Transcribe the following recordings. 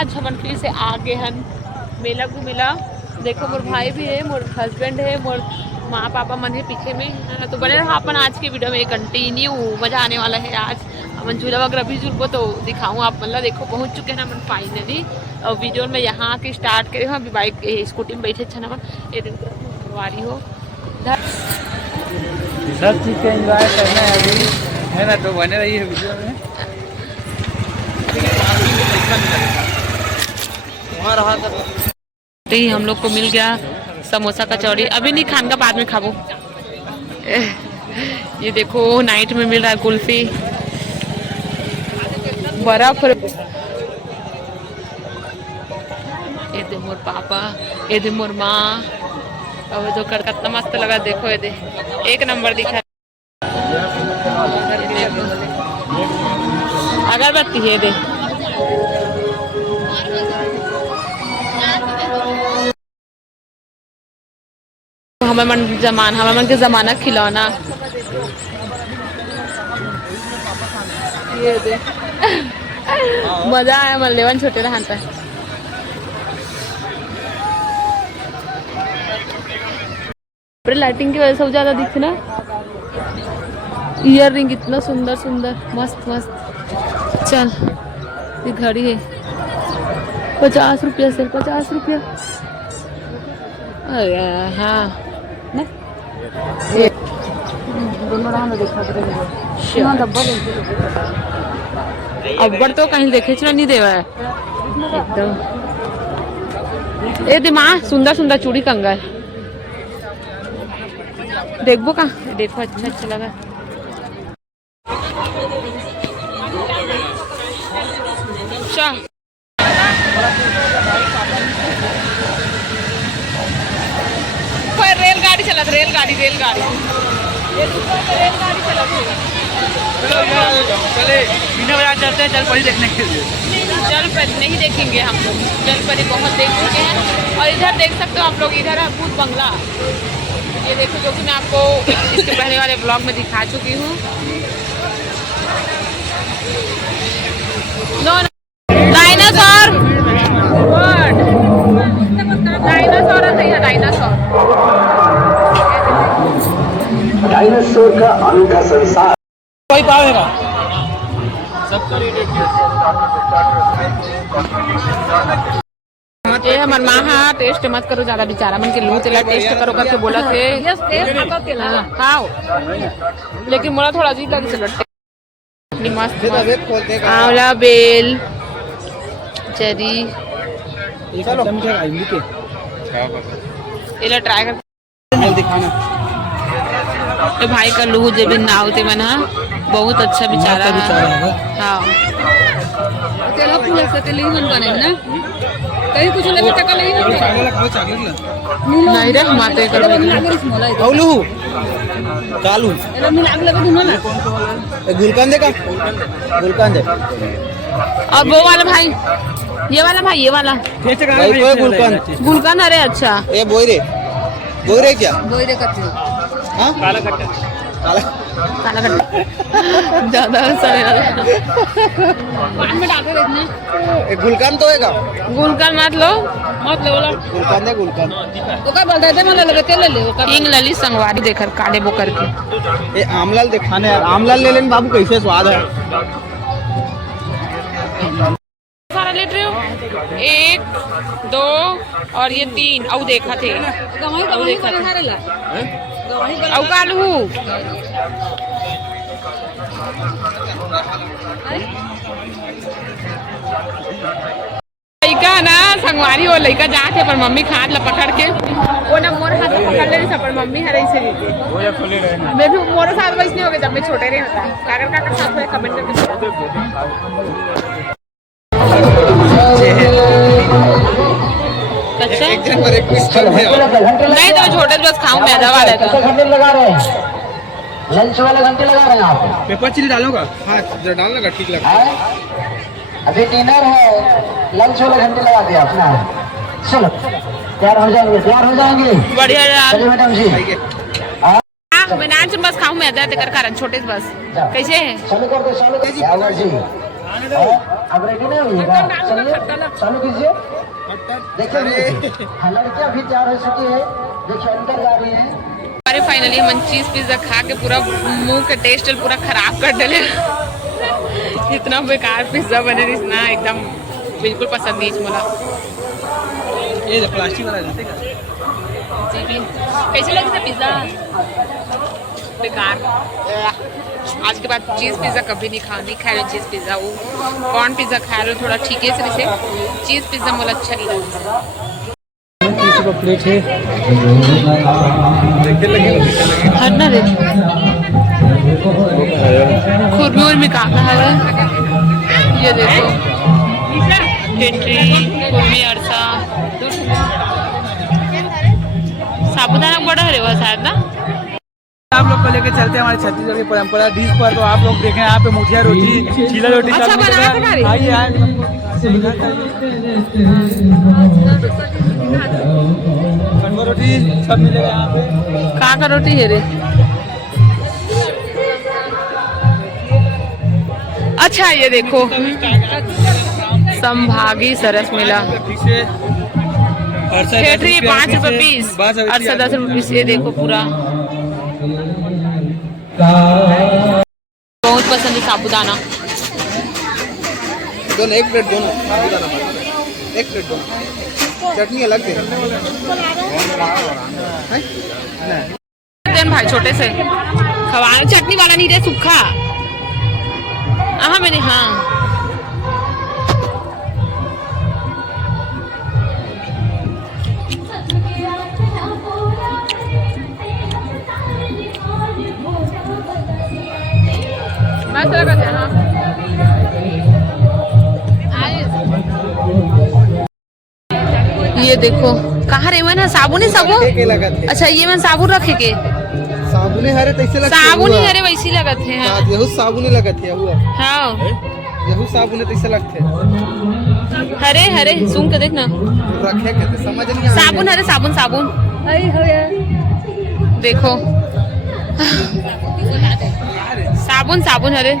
आज हम फिर से आगे हन मेला घूमेला। देखो मोर भाई भी है, मोर हस्बैंड है, मोर माँ पापा मन है पीछे में। तो बने रहा अपन आज के वीडियो में कंटिन्यू, मजा आने वाला है। आज अपन झूला वगैरह भी झूल को तो दिखाऊँ आप, मतलब देखो पहुँच चुके हैं अपन फाइनली। और वीडियो में यहाँ के स्टार्ट करे हो, अभी बाइक स्कूटी में बैठे अच्छा ना ये दिन सवारी हो। सब चीज़ का एंजॉय करना है अभी, है ना, तो बने रही है वीडियो में। वहाँ रहा था ही हम लोग को मिल गया समोसा कचौड़ी। अभी नहीं खान का, बाद में खाबो। ये देखो नाइट में मिल रहा है कुल्फी, बर्फ। ये दे मोर पापा, ये दे मोर माँ। अब तो कर कितना मस्त लगा, देखो ये दे एक नंबर दिखा। अगरबत्ती है दे। हमारे मन के जमाना खिलौना ये दे। मजा आया मन लेवन छोटे रहन पे। लाइटिंग की वजह से ज्यादा दिख ना। ईयर रिंग इतना सुंदर सुंदर, मस्त मस्त। चल ये घड़ी है 50 रुपया सर, 50 रुपया। हाँ ना अब्बर तो कहीं देखे नहीं देवा है एकदम। ये दिमाग सुंदर सुंदर चूड़ी कंगन देखबो का, देखो अच्छा अच्छा लगा। रेलगाड़ी चलत, रेलगाड़ी रेलगाड़ी रेलगाड़ी चलत है। चले बिना वजह चलते हैं जलपरी देखने के लिए। जलपरी नहीं देखेंगे हम लोग, जलपरी बहुत देख चुके हैं। और इधर देख सकते हो आप लोग, इधर है भूत बंगला। ये देखो जो कि मैं आपको इसके पहले वाले ब्लॉग में दिखा चुकी हूँ। डायनासोर, डायनासोर है, डायनासोर। डायनासोर का अनूठा संसार कोई पावेगा सबका रेट ये हमार माँ हाँ टेस्ट मत करो ज्यादा, बेचारा मन के लू तेला टेस्ट करो करके बोला थे। खाओ लेकिन मोला थोड़ा अजीब लगे चलो। मस्त आंवला बेल चरी ये ट्राई कर दिखाना। तो भाई का लूह जब नावते बना बहुत अच्छा बेचारा है। हाँ तेला पूरा से ले मन बने ना कहीं कुछ लगे टका ले नहीं रे माते कर औलू चालू एला मिला आग लगे दुनो ना गुलकान दे का गुलकान दे। और वो वाला भाई, ये वाला भाई, ये वाला भाई कोई गुलकान गुलकान। अरे अच्छा ये बोईरे क्या बोईरे कच्चे। हाँ काला कट्टा काला काला कट्टा ज्यादा में डाके देखने। गुलकान तो है का गुलकान मत लो ला गुलकान दे गुलकान तो का बोलते थे मला लगे तेल ले का किंग लली संगवारी देखकर काले बो करके। ये आमलाल दिखाने यार, आमलाल ले लेन बाबू, कैसे स्वाद है। सारा ले रहे हो 1 2 और ये 3 औ देखा थे औ देखा औ कालू लड़का ना संगवारी वो लड़का जाते पर मम्मी खाद ला पकड़ के वो ना मोर हाथ पकड़ ले सब पर मम्मी हरे से वो या खोले रहे ना। मैं भी मोर साथ वैसे नहीं हो गया जब मैं छोटे रहे होता काकर काकर साथ में कमेंट करके एक जन पर एक पीस नहीं तो छोटे बस खाऊं मैदा वाला घंटे लगा रहे हैं, लंच वाले घंटे लगा रहे हैं आप। पेपर चिली डालूंगा, हाँ जरा डालना का ठीक लगता है। अभी डिनर है, लंच वाले घंटे लगा दिया अपना। चलो तैयार हो जाएंगे, तैयार हो जाएंगे। बढ़िया यार मैडम जी मैं नाच बस खाऊं मैदा तेकर कारण छोटे बस कैसे है चालू कर दो, चालू कर दो जी। अब रेडी नहीं होइएगा, चलिए चालू कीजिए। देखिए हाँ, लड़कियां भी तैयार हो चुकी है, देखिए अंदर जा रही है। अरे फाइनली हम चीज पिज्जा खा के पूरा मुंह के टेस्ट पूरा खराब कर डाले। इतना बेकार पिज्जा बने रही ना, एकदम बिल्कुल पसंद नहीं मला। ये प्लास्टिक वाला देते का जी भी कैसे लगे था पिज्जा? बेकार। आज के बाद चीज़ पिज़्ज़ा कभी नहीं खा रहे चीज़ पिज़्ज़ा। वो कॉर्न पिज़्ज़ा खा रहे हो थोड़ा ठीक है से, चीज़ पिज़्ज़ा मुझे अच्छा नहीं लगता। प्लेट है हटना दे खुरमी उर्मी काका है। ये देखो टेट्री खुरमी अरसा साबुदाना बड़ा है वो शायद ना। आप लोग को लेके चलते हैं हमारे छत्तीसगढ़ की परंपरा डिश पर। तो आप लोग देखें यहाँ पे मुठिया रोटी, चीला रोटी, अच्छा बना है। आइए रोटी सब मिलेगा यहाँ पे। का रोटी है रे? अच्छा ये देखो संभागी सरस मिला थेटरी 5 रुपए पीस, 10 रुपए पीस। ये देखो पूरा बहुत पसंद है साबुदाना। दोनों एक प्लेट, दोनों साबुदाना एक प्लेट, दोनों चटनी अलग दे भाई छोटे से खवाना। चटनी वाला नहीं रे, सूखा। मैंने हाँ ये देखो कहाँ रे मैंने साबुन ही साबुन। अच्छा ये मैंने साबुन रखे के साबुन हरे तैसे लगते साबुन ही हरे वैसी लगत है। हाँ यहू साबुन ही लगत है हुआ। हाँ यहू साबुन तैसे लगते हरे हरे सुन के देखना रखे के समझ नहीं आ साबुन हरे साबुन साबुन देखो साबुन साबुन हरे।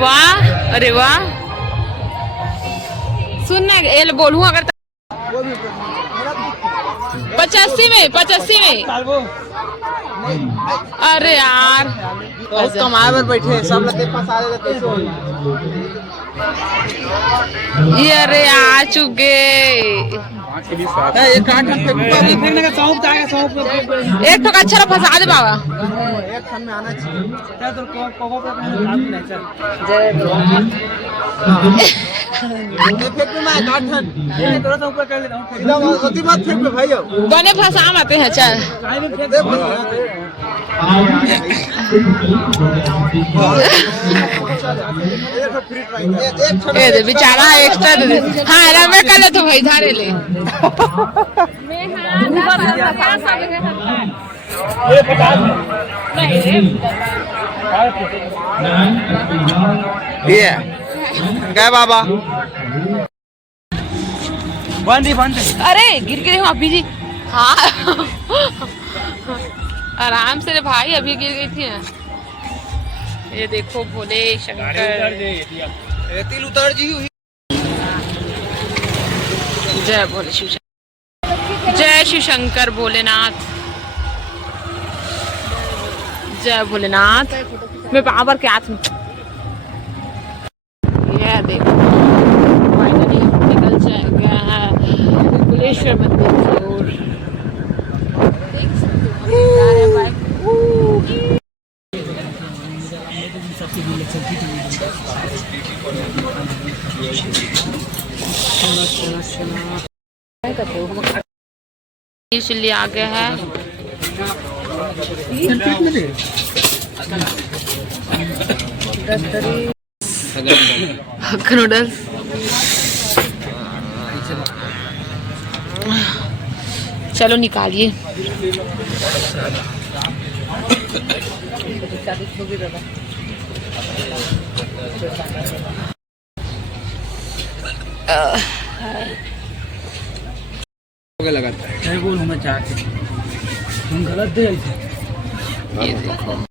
वाह अरे वाह सुन ना एल बोलूं अगर 85 में। अरे यार कमाए पर बैठे सब लते फंसा देते ये अरे आ चुके एक आठ फेंकने का सौंप जाएगा सौंप एक ठोका अच्छा फंसा दे बाबा। एक खन में आना चाहिए तो कोको पे नहीं चल जय फेंक में आठ खन ये थोड़ा सा ऊपर कर लेता हूं सीधा अति मत फेंक भाई बने फंसा आते हैं। चल काहे में फेंक दे ए दे बेचारा एक्स्ट्रा दे। हाँ रमे कर ले तो भाई धारे ले ये क्या बाबा बंद अरे गिर गए हम अभी जी। हाँ आराम से रे भाई अभी गिर गई थी। ये देखो भोले शंकर तिल उतर जी हुई। जय भोले शिव जय शिव शंकर भोलेनाथ जय भोलेनाथ। मैं बाबर के हाथ में ये देखो फाइनली निकल गया है कुलेश्वर मंदिर की ओर। देख सकते हो चिल्ली आ गया है। नूडल्स चलो निकालिए। लगाता है बोल मैं चाहती गलत दे ये देखो